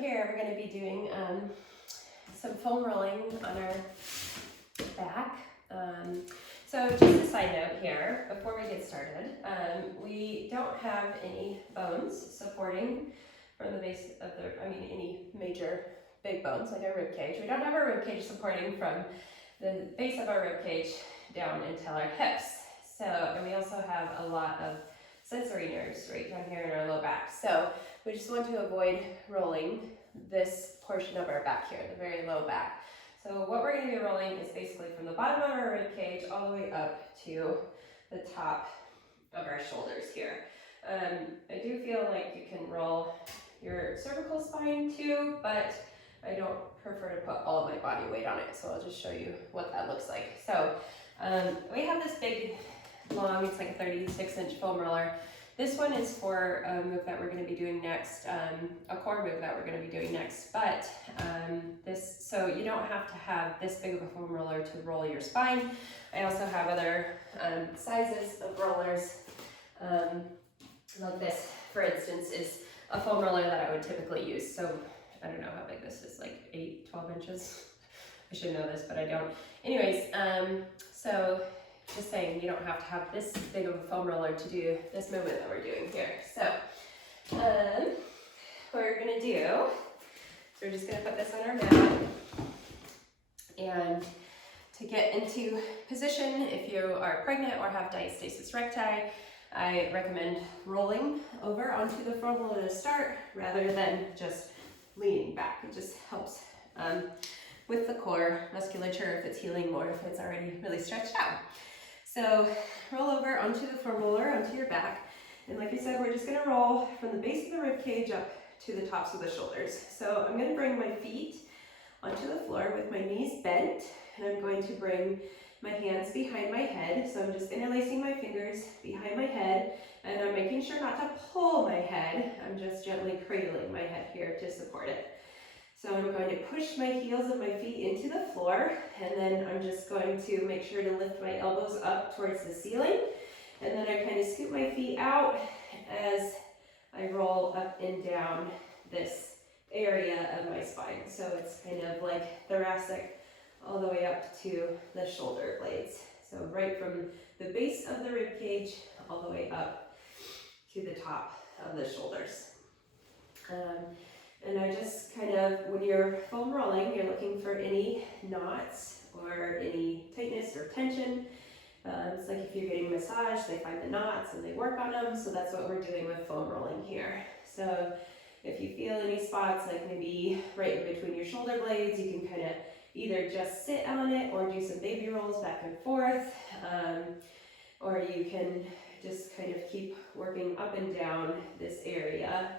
here we're going to be doing some foam rolling on our back. So just a side note here, before we get started, we don't have any bones supporting from the base of any major big bones like our rib cage. We don't have our rib cage supporting from the base of our rib cage down until our hips. So, and we also have a lot of sensory nerves right down here in our low back. So we just want to avoid rolling this portion of our back here, the very low back. So what we're going to be rolling is basically from the bottom of our rib cage all the way up to the top of our shoulders here. I do feel like you can roll your cervical spine too, but I don't prefer to put all of my body weight on it. So I'll just show you what that looks like. So we have this big, long, it's like a 36-inch foam roller. This one is for a move that we're going to be doing next, a core move that we're going to be doing next. But so you don't have to have this big of a foam roller to roll your spine. I also have other sizes of rollers. Like this, for instance, is a foam roller that I would typically use. So I don't know how big this is, like 12 inches. I should know this, but I don't. Anyways, so just saying, you don't have to have this big of a foam roller to do this movement that we're doing here. So what we're gonna do, so we're just gonna put this on our mat. And to get into position, if you are pregnant or have diastasis recti, I recommend rolling over onto the foam roller to start rather than just leaning back. It just helps with the core musculature if it's healing more, if it's already really stretched out. So roll over onto the foam roller, onto your back. And like I said, we're just gonna roll from the base of the rib cage up to the tops of the shoulders. So I'm gonna bring my feet onto the floor with my knees bent, and I'm going to bring my hands behind my head. So I'm just interlacing my fingers behind my head, and I'm making sure not to pull my head. I'm just gently cradling my head here to support it. So I'm going to push my heels of my feet into the floor, and then I'm just going to make sure to lift my elbows up towards the ceiling. And then I kind of scoop my feet out as I roll up and down this area of my spine. So it's kind of like thoracic all the way up to the shoulder blades. So right from the base of the rib cage all the way up to the top of the shoulders. And I just kind of, when you're foam rolling, you're looking for any knots or any tightness or tension. It's like if you're getting a massage, they find the knots and they work on them. So that's what we're doing with foam rolling here. So if you feel any spots, like maybe right in between your shoulder blades, you can kind of either just sit on it or do some baby rolls back and forth. Or you can just kind of keep working up and down this area,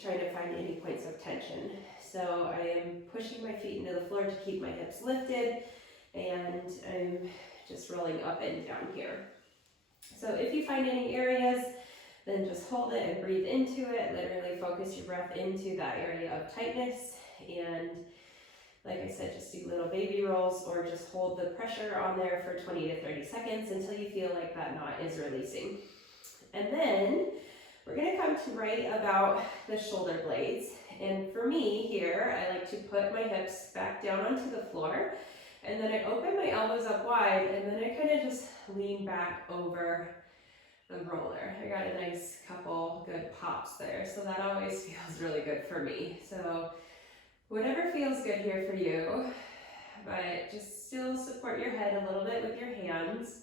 trying to find any points of tension. So I am pushing my feet into the floor to keep my hips lifted, and I'm just rolling up and down here. So if you find any areas, then just hold it and breathe into it. Literally focus your breath into that area of tightness. And like I said, just do little baby rolls or just hold the pressure on there for 20 to 30 seconds until you feel like that knot is releasing. And then we're gonna come to right about the shoulder blades. And for me here, I like to put my hips back down onto the floor, and then I open my elbows up wide, and then I kind of just lean back over the roller. I got a nice couple good pops there, so that always feels really good for me. So whatever feels good here for you, but just still support your head a little bit with your hands.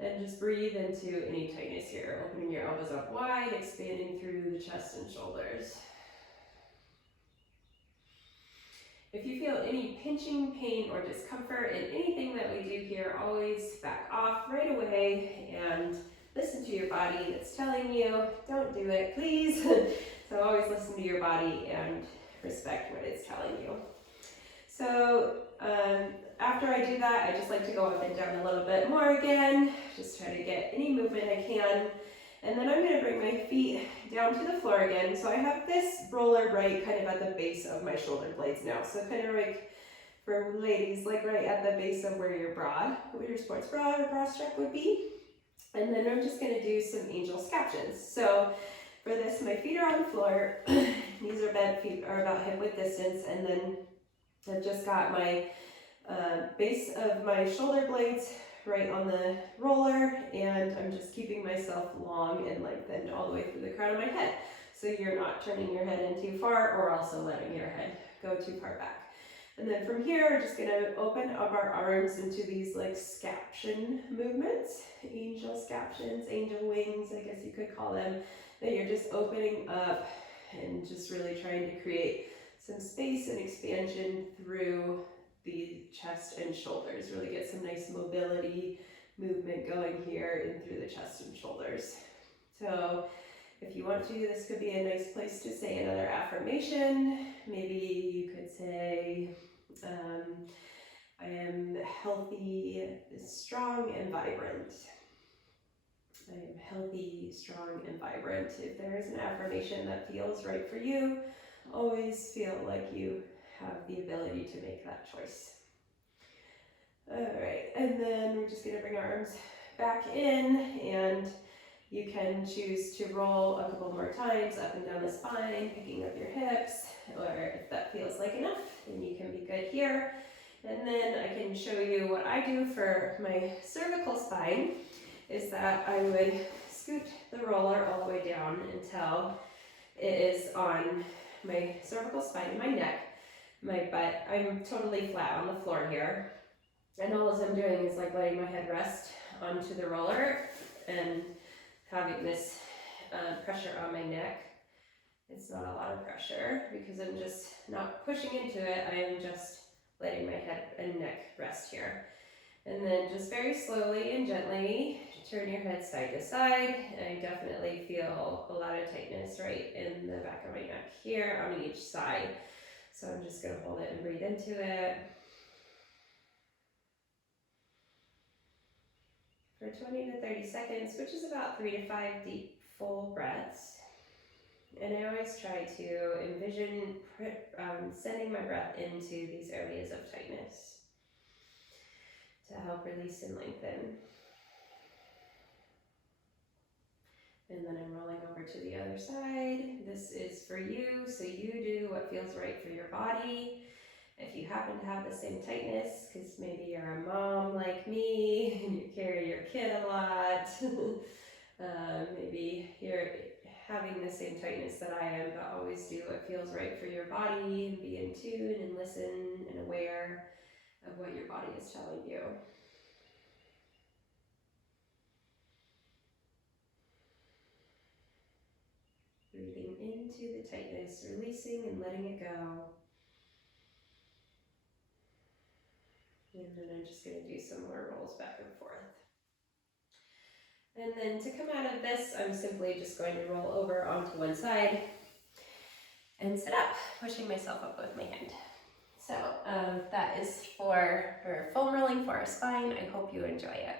And just breathe into any tightness here, opening your elbows up wide, expanding through the chest and shoulders. If you feel any pinching, pain, or discomfort in anything that we do here, always back off right away and listen to your body. It's telling you, don't do it, please. So always listen to your body and respect what it's telling you. So after I do that, I just like to go up and down a little bit more again, just try to get any movement I can. And then I'm gonna bring my feet down to the floor again. So I have this roller right kind of at the base of my shoulder blades now. So kind of like for ladies, like right at the base of where your bra, where your sports bra or bra strap would be. And then I'm just gonna do some angel scaptions. So for this, my feet are on the floor, Knees are bent, feet are about hip width distance, and then I've just got my base of my shoulder blades right on the roller, and I'm just keeping myself long and lengthened all the way through the crown of my head. So you're not turning your head in too far or also letting your head go too far back. And then from here, we're just gonna open up our arms into these like scaption movements, angel scaptions, angel wings, I guess you could call them, that you're just opening up and just really trying to create some space and expansion through the chest and shoulders. Really get some nice mobility movement going here and through the chest and shoulders. So if you want to, this could be a nice place to say another affirmation. Maybe you could say, I am healthy, strong, and vibrant. I am healthy, strong, and vibrant. If there is an affirmation that feels right for you, always feel like you have the ability to make that choice. All right, and then we're just gonna bring our arms back in, and you can choose to roll a couple more times up and down the spine, picking up your hips, or if that feels like enough, then you can be good here. And then I can show you what I do for my cervical spine, is that I would scoot the roller all the way down until it is on my cervical spine and my neck, my butt. I'm totally flat on the floor here. And all I'm doing is like letting my head rest onto the roller and having this pressure on my neck. It's not a lot of pressure because I'm just not pushing into it. I am just letting my head and neck rest here. And then just very slowly and gently turn your head side to side. I definitely feel a lot of tightness right in the back of my neck here on each side. So I'm just gonna hold it and breathe into it for 20 to 30 seconds, which is about 3 to 5 deep, full breaths. And I always try to envision sending my breath into these areas of tightness to help release and lengthen. And then I'm rolling over to the other side. This is for you, so you do what feels right for your body. If you happen to have the same tightness, because maybe you're a mom like me and you carry your kid a lot, maybe you're having the same tightness that I am, but always do what feels right for your body and be in tune and listen and aware of what your body is telling you. Breathing into the tightness, releasing and letting it go. And then I'm just going to do some more rolls back and forth. And then to come out of this, I'm simply just going to roll over onto one side and sit up, pushing myself up with my hand. So that is for foam rolling for our spine. I hope you enjoy it.